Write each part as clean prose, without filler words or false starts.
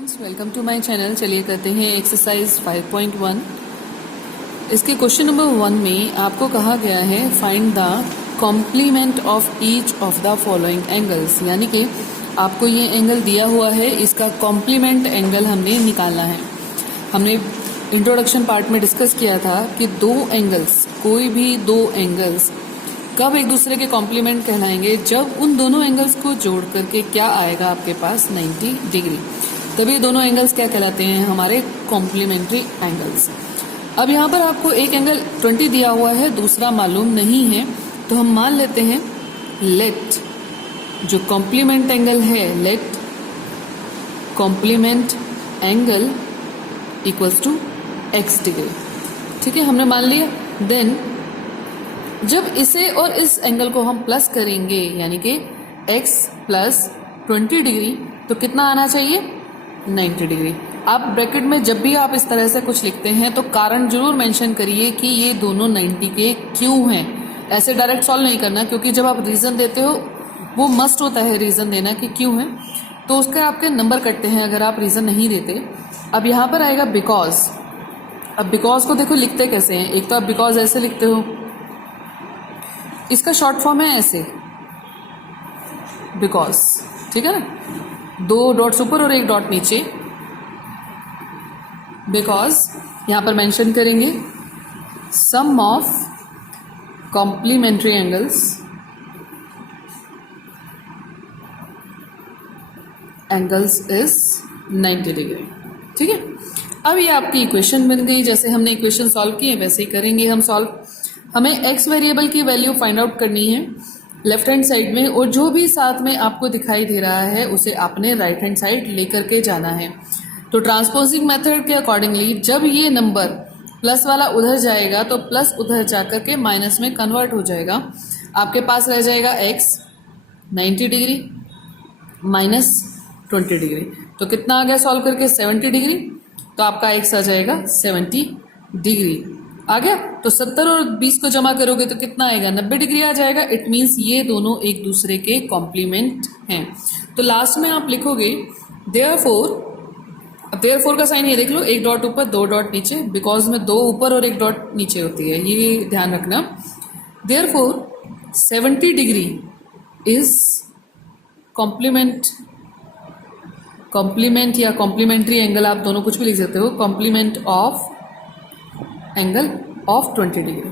Friends, welcome to my channel. चलिए करते हैं एक्सरसाइज 5.1। इसके क्वेश्चन नंबर 1 में आपको कहा गया है find the complement of each of the following angles, यानी कि आपको ये एंगल दिया हुआ है, इसका कॉम्प्लीमेंट एंगल हमने निकालना है। हमने इंट्रोडक्शन पार्ट में डिस्कस किया था कि दो एंगल्स, कोई भी दो एंगल्स कब एक दूसरे के कॉम्प्लीमेंट कहलाएंगे, जब उन दोनों एंगल्स को जोड़ करके क्या आएगा आपके पास 90 डिग्री, तभी दोनों एंगल्स क्या कहलाते हैं, हमारे कॉम्प्लीमेंट्री एंगल्स। अब यहाँ पर आपको एक एंगल 20 दिया हुआ है, दूसरा मालूम नहीं है, तो हम मान लेते हैं लेट जो कॉम्प्लीमेंट एंगल है, let complement angle equals to x degree. ठीक है, हमने मान लिया। देन जब इसे और इस एंगल को हम प्लस करेंगे, यानी कि x प्लस 20 डिग्री, तो कितना आना चाहिए 90 डिग्री। आप ब्रैकेट में जब भी आप इस तरह से कुछ लिखते हैं तो कारण जरूर मेंशन करिए कि ये दोनों 90 के क्यों हैं। ऐसे डायरेक्ट सॉल्व नहीं करना, क्योंकि जब आप रीजन देते हो वो मस्ट होता है रीजन देना कि क्यों है, तो उसका आपके नंबर कटते हैं अगर आप रीजन नहीं देते। अब यहाँ पर आएगा बिकॉज। अब बिकॉज को देखो लिखते कैसे हैं, एक तो आप बिकॉज ऐसे लिखते हो, इसका शॉर्ट फॉर्म है ऐसे बिकॉज, ठीक है ना, 2 डॉट्स ऊपर और 1 डॉट नीचे। बिकॉज यहां पर मेंशन करेंगे sum of complementary angles is 90 degree. ठीक है, अब ये आपकी इक्वेशन बन गई। जैसे हमने इक्वेशन सॉल्व की है वैसे ही करेंगे हम सॉल्व। हमें x वेरिएबल की वैल्यू फाइंड आउट करनी है लेफ्ट हैंड साइड में, और जो भी साथ में आपको दिखाई दे रहा है उसे आपने राइट हैंड साइड लेकर के जाना है। तो ट्रांसपोजिंग मेथड के अकॉर्डिंगली जब ये नंबर प्लस वाला उधर जाएगा तो प्लस उधर जाकर के माइनस में कन्वर्ट हो जाएगा। आपके पास रह जाएगा x 90 डिग्री माइनस 20 डिग्री, तो कितना आ गया सॉल्व करके 70 डिग्री, तो आपका x आ जाएगा 70 डिग्री आ गया। तो 70 और 20 को जमा करोगे तो कितना आएगा 90 डिग्री आ जाएगा। इट मीन्स ये दोनों एक दूसरे के कॉम्प्लीमेंट हैं। तो लास्ट में आप लिखोगे देयरफॉर। अब देयरफॉर का साइन ये देख लो, 1 डॉट ऊपर 2 डॉट नीचे, बिकॉज में 2 ऊपर और 1 डॉट नीचे होती है, ये ध्यान रखना। देयरफॉर 70 डिग्री इज कॉम्प्लीमेंट या कॉम्प्लीमेंट्री एंगल, आप दोनों कुछ भी लिख सकते हो, complement of angle of 20 degree.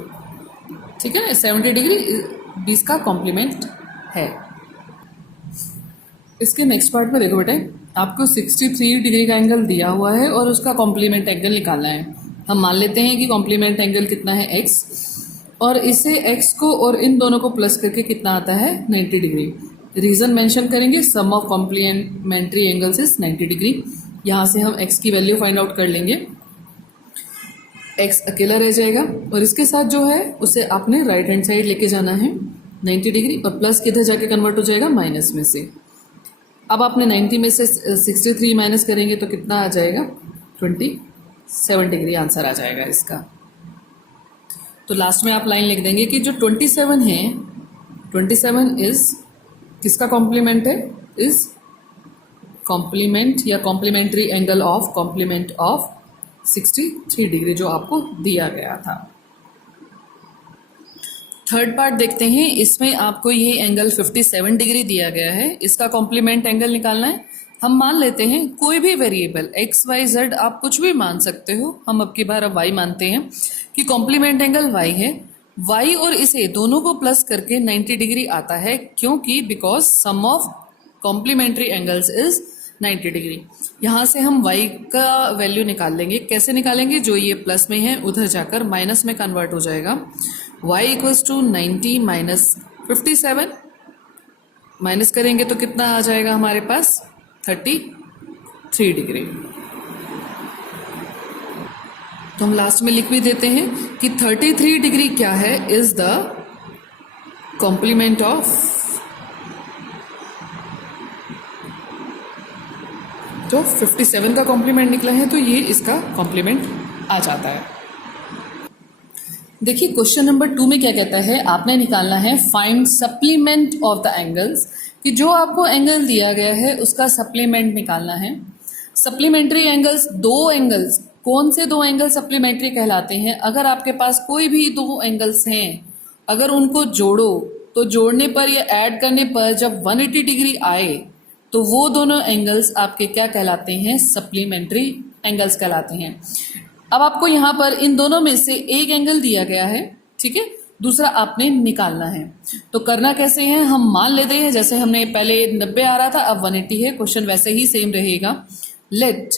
ठीक है, 70 डिग्री 20 का कॉम्प्लीमेंट है। इसके नेक्स्ट पार्ट में देखो बेटे, आपको 63 डिग्री का एंगल दिया हुआ है और उसका कॉम्प्लीमेंट एंगल निकालना है। हम मान लेते हैं कि कॉम्प्लीमेंट एंगल कितना है x, और इसे x को और इन दोनों को प्लस करके कितना आता है 90 डिग्री। रीजन मेंशन करेंगे sum of complementary angles is 90 degree. यहाँ से हम x की वैल्यू फाइंड आउट कर लेंगे, x अकेला रह जाएगा और इसके साथ जो है उसे आपने राइट हैंड साइड लेके जाना है 90 डिग्री, और प्लस किधर जाके कन्वर्ट हो जाएगा माइनस में से। अब आपने 90 में से 63 माइनस करेंगे तो कितना आ जाएगा 27 डिग्री आंसर आ जाएगा इसका। तो लास्ट में आप लाइन लिख देंगे कि जो 27 है, 27 इज किसका कॉम्प्लीमेंट है, इज कॉम्प्लीमेंट या complementary angle of complement of 63 degree जो आपको दिया गया था। थर्ड पार्ट देखते हैं। इसमें आपको ये एंगल 57 डिग्री दिया गया है, इसका कॉम्प्लीमेंट एंगल निकालना है। हम मान लेते हैं कोई भी वेरिएबल x y z, आप कुछ भी मान सकते हो, हम अब की बार अब y मानते हैं कि कॉम्प्लीमेंट एंगल y है। y और इसे दोनों को प्लस करके 90 डिग्री आता है, क्योंकि because sum of complementary angles is 90 degree. यहाँ से हम y का वैल्यू निकाल लेंगे। कैसे निकालेंगे, जो ये प्लस में है उधर जाकर माइनस में कन्वर्ट हो जाएगा। y equals to 90 minus 57, minus करेंगे तो कितना आ जाएगा हमारे पास 33 डिग्री। तो हम लास्ट में लिख भी देते हैं कि 33 डिग्री क्या है, इज द कॉम्प्लीमेंट ऑफ, तो 57 का कॉम्प्लीमेंट निकला है तो ये इसका कॉम्प्लीमेंट आ जाता है। देखिए क्वेश्चन नंबर 2 में क्या कहता है, आपने निकालना है find supplement of the angles, कि जो आपको एंगल दिया गया है उसका सप्लीमेंट निकालना है। सप्लीमेंट्री एंगल्स, दो एंगल्स, कौन से दो एंगल सप्लीमेंट्री कहलाते हैं? अगर आपके पास कोई भी दो एंगल्स हैं, अगर उनको जोड़ो तो जोड़ने पर या ऐड करने पर जब 180 डिग्री आए तो वो दोनों एंगल्स आपके क्या कहलाते हैं? सप्लीमेंट्री एंगल्स कहलाते हैं। अब आपको यहाँ पर इन दोनों में से एक एंगल दिया गया है, ठीक है, दूसरा आपने निकालना है। तो करना कैसे है, हम मान लेते हैं जैसे हमने पहले 90 आ रहा था, अब 180 है, क्वेश्चन वैसे ही सेम रहेगा। लेट,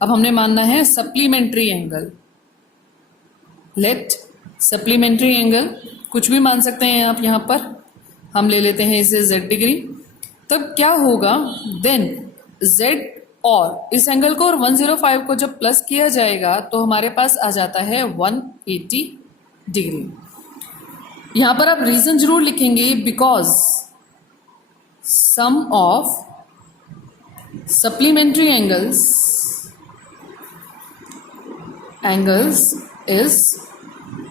अब हमने मानना है supplementary angle, let supplementary angle कुछ भी मान सकते हैं आप, यहाँ पर हम ले लेते हैं इसे z डिग्री। तब क्या होगा, देन z और इस एंगल को और 105 को जब प्लस किया जाएगा तो हमारे पास आ जाता है 180 डिग्री। यहां पर आप रीजन जरूर लिखेंगे, because sum of supplementary angles is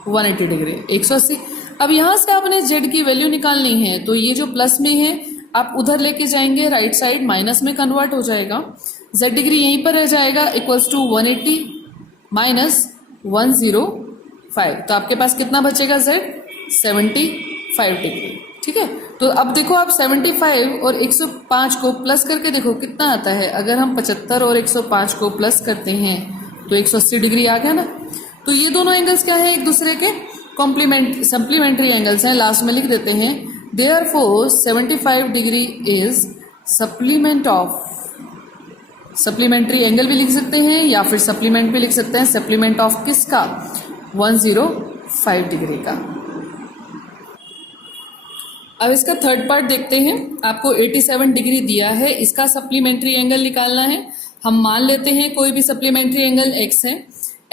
180 degree, 180। अब यहां से आपने z की वैल्यू निकालनी है, तो ये जो प्लस में है आप उधर लेके जाएंगे, राइट साइड माइनस में कन्वर्ट हो जाएगा, z डिग्री यहीं पर रह जाएगा, इक्वल्स टू 180 माइनस 105। तो आपके पास कितना बचेगा z? 75 डिग्री, ठीक है। तो अब देखो आप 75 और 105 को प्लस करके देखो कितना आता है। अगर हम 75 और 105 को प्लस करते हैं तो 180 डिग्री आ गया ना। तो ये दोनों एंगल्स क्या है, एक दूसरे के सप्लीमेंट्री एंगल्स हैं। लास्ट में लिख देते हैं, therefore 75 degree is supplement of, supplementary angle भी लिख सकते हैं या फिर सप्लीमेंट भी लिख सकते हैं, सप्लीमेंट ऑफ किसका? 105 डिग्री का। अब इसका थर्ड पार्ट देखते हैं। आपको 87 डिग्री दिया है, इसका सप्लीमेंट्री एंगल निकालना है। हम मान लेते हैं कोई भी सप्लीमेंट्री एंगल x है,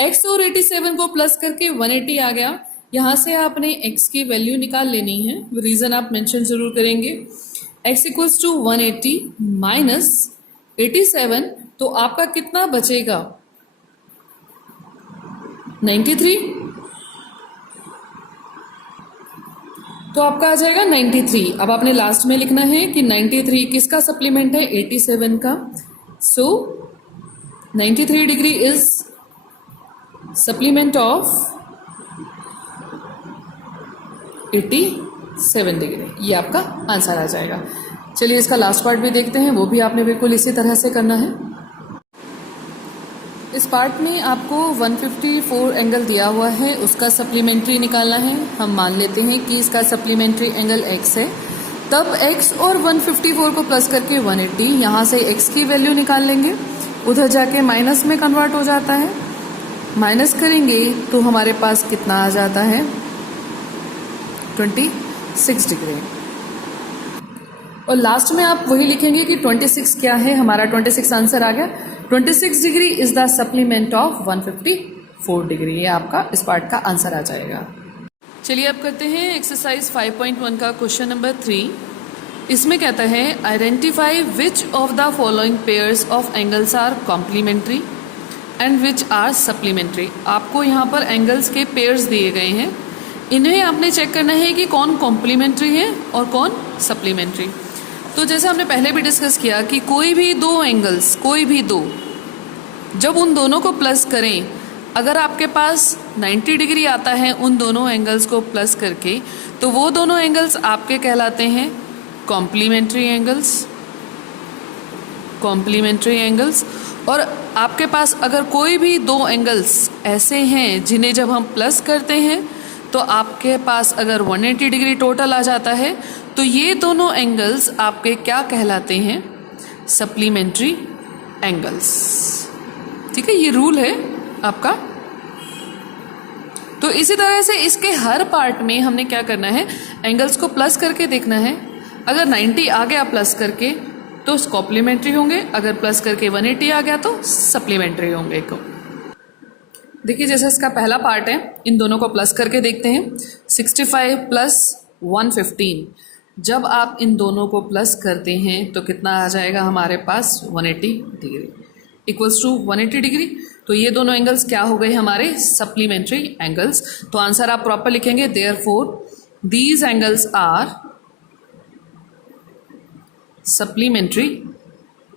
x और 87 को प्लस करके 180 आ गया। यहाँ से आपने x की वैल्यू निकाल लेनी है, रीजन आप मेंशन जरूर करेंगे। x इक्वल्स टू 180 माइनस 87, तो आपका कितना बचेगा? 93, तो आपका आ जाएगा 93। अब आपने लास्ट में लिखना है कि 93 किसका सप्लीमेंट है? 87 का। सो 93 degree is supplement of 87 degree, ये आपका आंसर आ जाएगा। चलिए इसका लास्ट पार्ट भी देखते हैं, वो भी आपने बिल्कुल इसी तरह से करना है। इस पार्ट में आपको 154 एंगल दिया हुआ है, उसका सप्लीमेंट्री निकालना है। हम मान लेते हैं कि इसका सप्लीमेंट्री एंगल x है, तब x और 154 को प्लस करके 180, यहाँ से x की वैल्यू निकाल लेंगे, उधर जाके माइनस में कन्वर्ट हो जाता है, माइनस करेंगे तो हमारे पास कितना आ जाता है? 26 डिग्री। और लास्ट में आप वही लिखेंगे कि 26 क्या है, हमारा 26 आंसर आ गया। 26 degree is the supplement of 154 degree, ये आपका इस पार्ट का आंसर आ जाएगा। चलिए अब करते हैं एक्सरसाइज 5.1 का क्वेश्चन नंबर 3। इसमें कहता है identify which of the following pairs of angles are complementary and which are supplementary. आपको यहाँ पर एंगल्स के पेयर्स दिए गए हैं, इन्हें आपने चेक करना है कि कौन कॉम्प्लीमेंट्री है और कौन सप्लीमेंट्री। तो जैसे हमने पहले भी डिस्कस किया कि कोई भी दो एंगल्स, कोई भी दो, जब उन दोनों को प्लस करें, अगर आपके पास 90 डिग्री आता है उन दोनों एंगल्स को प्लस करके, तो वो दोनों एंगल्स आपके कहलाते हैं कॉम्प्लीमेंट्री एंगल्स, कॉम्प्लीमेंट्री एंगल्स। और आपके पास अगर कोई भी दो एंगल्स ऐसे हैं जिन्हें जब हम प्लस करते हैं तो आपके पास अगर 180 डिग्री टोटल आ जाता है, तो ये दोनों एंगल्स आपके क्या कहलाते हैं? Supplementary angles. ठीक है, ये रूल है आपका। तो इसी तरह से इसके हर पार्ट में हमने क्या करना है, एंगल्स को प्लस करके देखना है। अगर 90 आ गया प्लस करके तो कॉम्प्लीमेंट्री होंगे, अगर प्लस करके 180 आ गया तो सप्लीमेंट्री होंगे। देखिए जैसे इसका पहला पार्ट है, इन दोनों को प्लस करके देखते हैं। 65 प्लस 115, जब आप इन दोनों को प्लस करते हैं तो कितना आ जाएगा हमारे पास? 180 डिग्री इक्वल्स टू 180 डिग्री। तो ये दोनों एंगल्स क्या हो गए हमारे? Supplementary angles. तो आंसर आप प्रॉपर लिखेंगे, therefore these angles are supplementary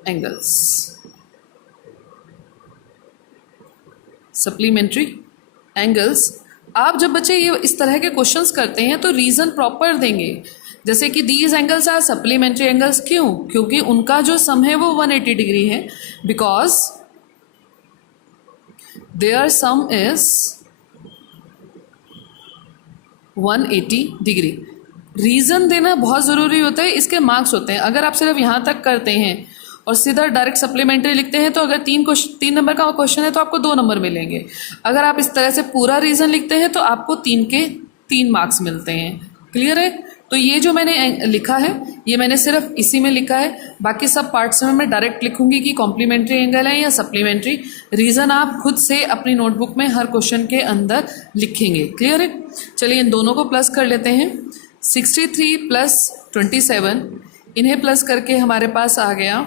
angles. Supplementary angles. आप जब बच्चे ये इस तरह के क्वेश्चंस करते हैं तो रीज़न प्रॉपर देंगे, जैसे कि these angles are supplementary angles. क्यों? क्योंकि उनका जो सम है वो 180 डिग्री है, because their sum is 180 degree. Reason देना बहुत ज़रूरी होता है, इसके मार्क्स होते हैं। अगर आप सिर्फ यहाँ तक करते हैं और सीधा डायरेक्ट सप्लीमेंट्री लिखते हैं तो अगर 3 नंबर का क्वेश्चन है तो आपको 2 नंबर मिलेंगे। अगर आप इस तरह से पूरा रीज़न लिखते हैं तो आपको 3 के 3 मार्क्स मिलते हैं। क्लियर है? तो ये जो मैंने लिखा है ये मैंने सिर्फ इसी में लिखा है, बाकी सब पार्ट्स में मैं डायरेक्ट लिखूंगी कि कॉम्प्लीमेंट्री एंगल है या सप्लीमेंट्री। रीज़न आप खुद से अपनी नोटबुक में हर क्वेश्चन के अंदर लिखेंगे। क्लियर है? चलिए इन दोनों को प्लस कर लेते हैं। 63 प्लस 27, इन्हें प्लस करके हमारे पास आ गया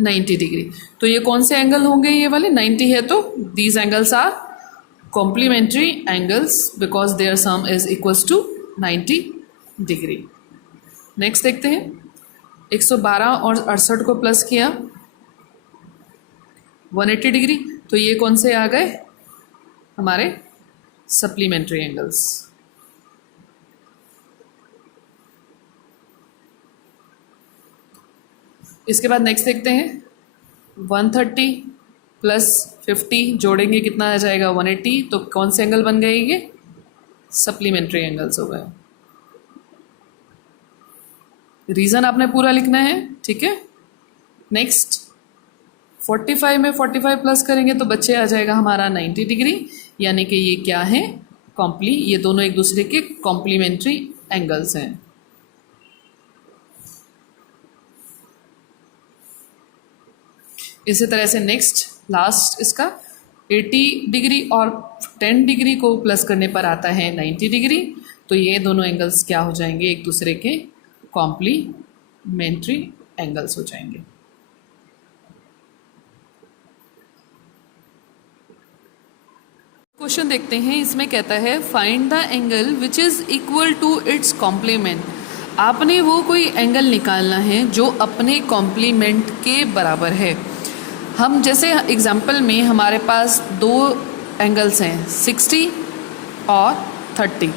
90 डिग्री। तो ये कौन से एंगल होंगे? ये वाले 90 है तो these angles are complementary angles because their sum is equals to 90 degree. Next देखते हैं, 112 और 68 को प्लस किया 180 डिग्री, तो ये कौन से आ गए? हमारे सप्लीमेंट्री एंगल्स। इसके बाद नेक्स्ट देखते हैं, 130 प्लस 50 जोड़ेंगे कितना आ जाएगा? 180। तो कौन से एंगल बन गए? ये सप्लीमेंट्री एंगल्स हो गए। रीज़न आपने पूरा लिखना है, ठीक है। नेक्स्ट 45 में 45 प्लस करेंगे तो बच्चे आ जाएगा हमारा 90 डिग्री, यानी कि ये क्या है? ये दोनों एक दूसरे के कॉम्प्लीमेंट्री एंगल्स हैं। इसी तरह से नेक्स्ट लास्ट इसका 80 डिग्री और 10 डिग्री को प्लस करने पर आता है 90 डिग्री। तो ये दोनों एंगल्स क्या हो जाएंगे? एक दूसरे के कॉम्प्लीमेंट्री एंगल्स हो जाएंगे। क्वेश्चन देखते हैं, इसमें कहता है find the angle which is equal to its complement. आपने वो कोई एंगल निकालना है जो अपने कॉम्प्लीमेंट के बराबर है। हम जैसे एग्जाम्पल में हमारे पास 2 एंगल्स हैं 60 और 30।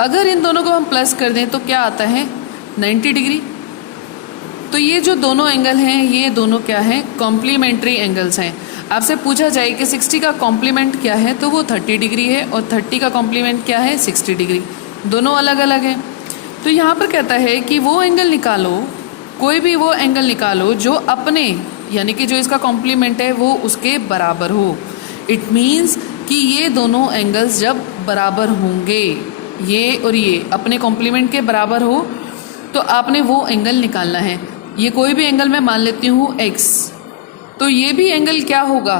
अगर इन दोनों को हम प्लस कर दें तो क्या आता है? 90 डिग्री। तो ये जो दोनों एंगल हैं ये दोनों क्या हैं? कॉम्प्लीमेंट्री एंगल्स हैं। आपसे पूछा जाए कि 60 का कॉम्प्लीमेंट क्या है तो वो 30 डिग्री है, और 30 का कॉम्प्लीमेंट क्या है? 60 डिग्री। दोनों अलग अलग हैं। तो यहाँ पर कहता है कि वो एंगल निकालो, कोई भी वो एंगल निकालो जो अपने, यानी कि जो इसका कॉम्प्लीमेंट है वो उसके बराबर हो। इट मीन्स कि ये दोनों एंगल्स जब बराबर होंगे, ये और ये अपने कॉम्प्लीमेंट के बराबर हो, तो आपने वो एंगल निकालना है। ये कोई भी एंगल मैं मान लेती हूँ x, तो ये भी एंगल क्या होगा?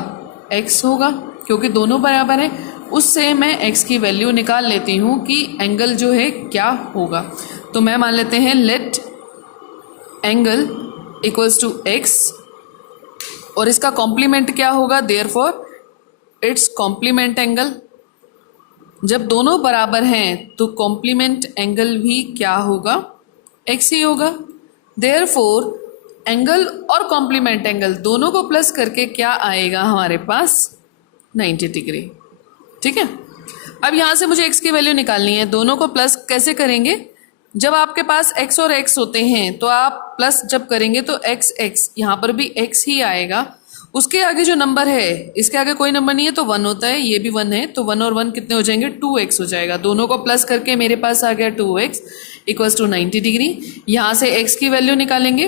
x होगा, क्योंकि दोनों बराबर हैं। उससे मैं x की वैल्यू निकाल लेती हूँ कि एंगल जो है क्या होगा। तो मैं मान लेते हैं let angle equals to x, और इसका कॉम्प्लीमेंट क्या होगा? Therefore its complement angle. जब दोनों बराबर हैं तो कॉम्प्लीमेंट एंगल भी क्या होगा? x ही होगा। देयरफॉर एंगल और कॉम्प्लीमेंट एंगल दोनों को प्लस करके क्या आएगा हमारे पास? 90 डिग्री। ठीक है। अब यहाँ से मुझे x की वैल्यू निकालनी है। दोनों को प्लस कैसे करेंगे? जब आपके पास x और x होते हैं तो आप प्लस जब करेंगे तो x यहाँ पर भी x ही आएगा। उसके आगे जो नंबर है, इसके आगे कोई नंबर नहीं है तो 1 होता है, ये भी 1 है, तो 1 और 1 कितने हो जाएंगे? 2x हो जाएगा। दोनों को प्लस करके मेरे पास आ गया 2x इक्वल्स टू 90 डिग्री। यहाँ से x की वैल्यू निकालेंगे,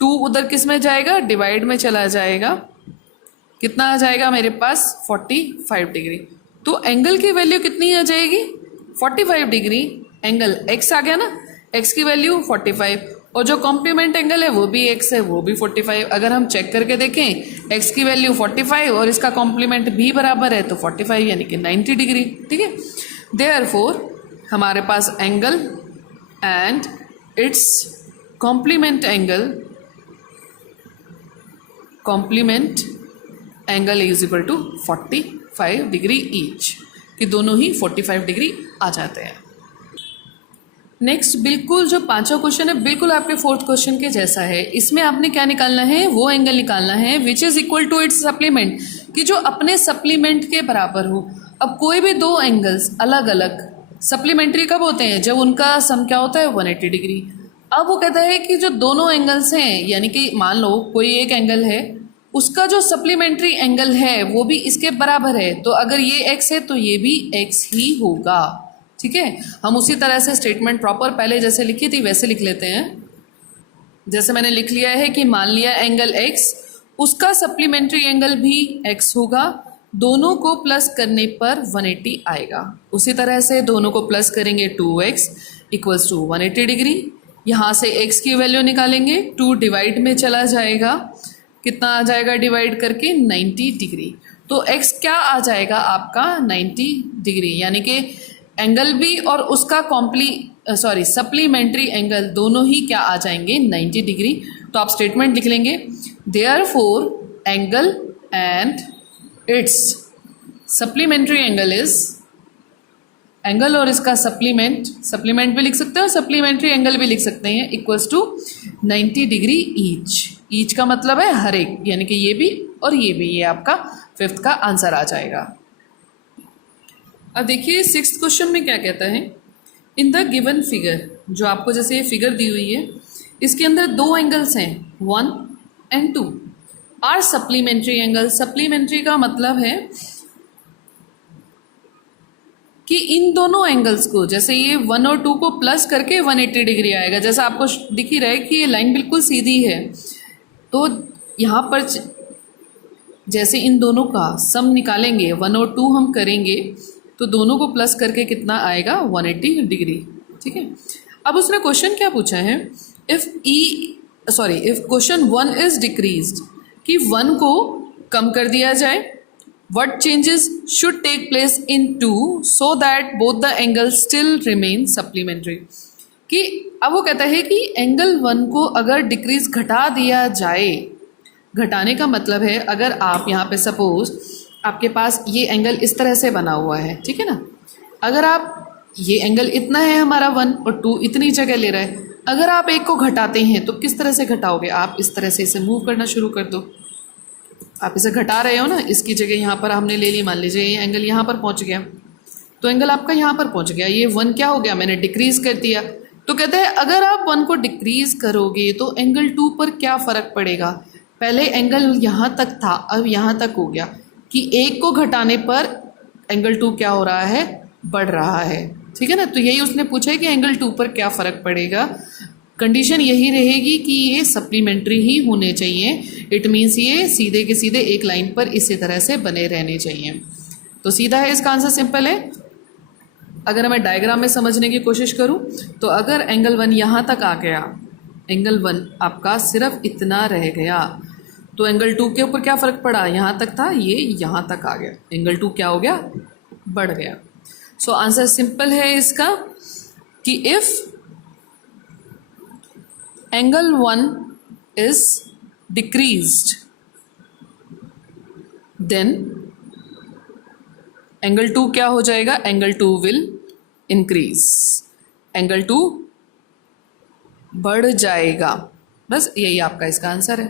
2 उधर किस में जाएगा? डिवाइड में चला जाएगा। कितना आ जाएगा मेरे पास? 45 डिग्री। तो एंगल की वैल्यू कितनी आ जाएगी? 45 डिग्री। एंगल x आ गया ना, x की वैल्यू 45, और जो कॉम्प्लीमेंट एंगल है वो भी x है, वो भी 45। अगर हम चेक करके देखें, x की वैल्यू 45 और इसका कॉम्प्लीमेंट भी बराबर है तो 45 यानी कि 90 डिग्री। ठीक है। देयरफॉर हमारे पास angle and it's complement angle is equal to 45 degree each, कि दोनों ही 45 डिग्री आ जाते हैं। नेक्स्ट बिल्कुल जो 5वां क्वेश्चन है बिल्कुल आपके 4th क्वेश्चन के जैसा है। इसमें आपने क्या निकालना है? वो एंगल निकालना है which is equal to its supplement, कि जो अपने सप्लीमेंट के बराबर हो। अब कोई भी दो एंगल्स अलग अलग सप्लीमेंट्री कब होते हैं? जब उनका सम क्या होता है? 180 डिग्री। अब वो कहता है कि जो दोनों एंगल्स हैं, यानी कि मान लो कोई एक एंगल है, उसका जो सप्लीमेंट्री एंगल है वो भी इसके बराबर है, तो अगर ये x है तो ये भी x ही होगा। ठीक है, हम उसी तरह से स्टेटमेंट प्रॉपर पहले जैसे लिखी थी वैसे लिख लेते हैं। जैसे मैंने लिख लिया है कि मान लिया एंगल x, उसका सप्लीमेंट्री एंगल भी x होगा, दोनों को प्लस करने पर 180 आएगा। उसी तरह से दोनों को प्लस करेंगे 2x इक्वल्स टू 180 डिग्री। यहाँ से x की वैल्यू निकालेंगे, 2 डिवाइड में चला जाएगा, कितना आ जाएगा डिवाइड करके? 90 डिग्री। तो x क्या आ जाएगा आपका? 90 डिग्री, यानी कि एंगल भी और उसका सप्लीमेंट्री एंगल दोनों ही क्या आ जाएंगे? 90 डिग्री। तो आप स्टेटमेंट लिख लेंगे, therefore angle and it's supplementary angle is, angle और इसका सप्लीमेंट भी लिख सकते हैं और सप्लीमेंट्री एंगल भी लिख सकते हैं, इक्वल्स टू 90 डिग्री ईच का मतलब है हर एक, यानी कि ये भी और ये भी। ये आपका 5th का आंसर आ जाएगा। अब देखिए 6th क्वेश्चन में क्या कहता है, इन द गिवन फिगर, जो आपको जैसे ये फिगर दी हुई है, इसके अंदर दो एंगल्स हैं 1 and 2 are supplementary angle. Supplementary का मतलब है कि इन दोनों एंगल्स को, जैसे ये 1 और 2 को प्लस करके 180 डिग्री आएगा। जैसा आपको दिख ही रहा है कि ये लाइन बिल्कुल सीधी है, तो यहाँ पर जैसे इन दोनों का सम निकालेंगे, 1 और 2 हम करेंगे, तो दोनों को प्लस करके कितना आएगा? 180 डिग्री। ठीक है, अब उसने क्वेश्चन क्या पूछा है, इफ क्वेश्चन 1 इज डिक्रीज्ड, कि 1 को कम कर दिया जाए, what changes should take place in 2 so that both the angles still remain supplementary। कि अब वो कहता है कि एंगल 1 को अगर डिक्रीज घटा दिया जाए, घटाने का मतलब है अगर आप यहाँ पे सपोज आपके पास ये एंगल इस तरह से बना हुआ है, ठीक है ना, अगर आप ये एंगल इतना है हमारा 1 और 2 इतनी जगह ले रहा है, अगर आप एक को घटाते हैं तो किस तरह से घटाओगे? आप इस तरह से इसे मूव करना शुरू कर दो। आप इसे घटा रहे हो ना, इसकी जगह यहाँ पर हमने ले ली, मान लीजिए ये एंगल यहाँ पर पहुँच गया, तो एंगल आपका यहाँ पर पहुँच गया, ये 1 क्या हो गया? मैंने डिक्रीज़ कर दिया। तो कहते हैं अगर आप 1 को डिक्रीज़ करोगे तो एंगल 2 पर क्या फ़र्क पड़ेगा? पहले एंगल यहाँ तक था, अब यहाँ तक हो गया, कि 1 को घटाने पर एंगल 2 क्या हो रहा है? बढ़ रहा है। ठीक है ना, तो यही उसने पूछा है कि एंगल 2 पर क्या फ़र्क पड़ेगा। कंडीशन यही रहेगी कि ये सप्लीमेंट्री ही होने चाहिए। इट मीन्स ये सीधे के सीधे एक लाइन पर इसी तरह से बने रहने चाहिए। तो सीधा है, इसका आंसर सिंपल है। अगर मैं डायग्राम में समझने की कोशिश करूं तो अगर एंगल 1 यहाँ तक आ गया, एंगल 1 आपका सिर्फ इतना रह गया, तो एंगल 2 के ऊपर क्या फ़र्क पड़ा? यहाँ तक था, ये यहाँ तक आ गया, एंगल 2 क्या हो गया? बढ़ गया। सो आंसर सिंपल है इसका कि if angle 1 is decreased, then angle 2 क्या हो जाएगा? angle 2 will increase, angle 2 बढ़ जाएगा। बस यही आपका इसका आंसर है।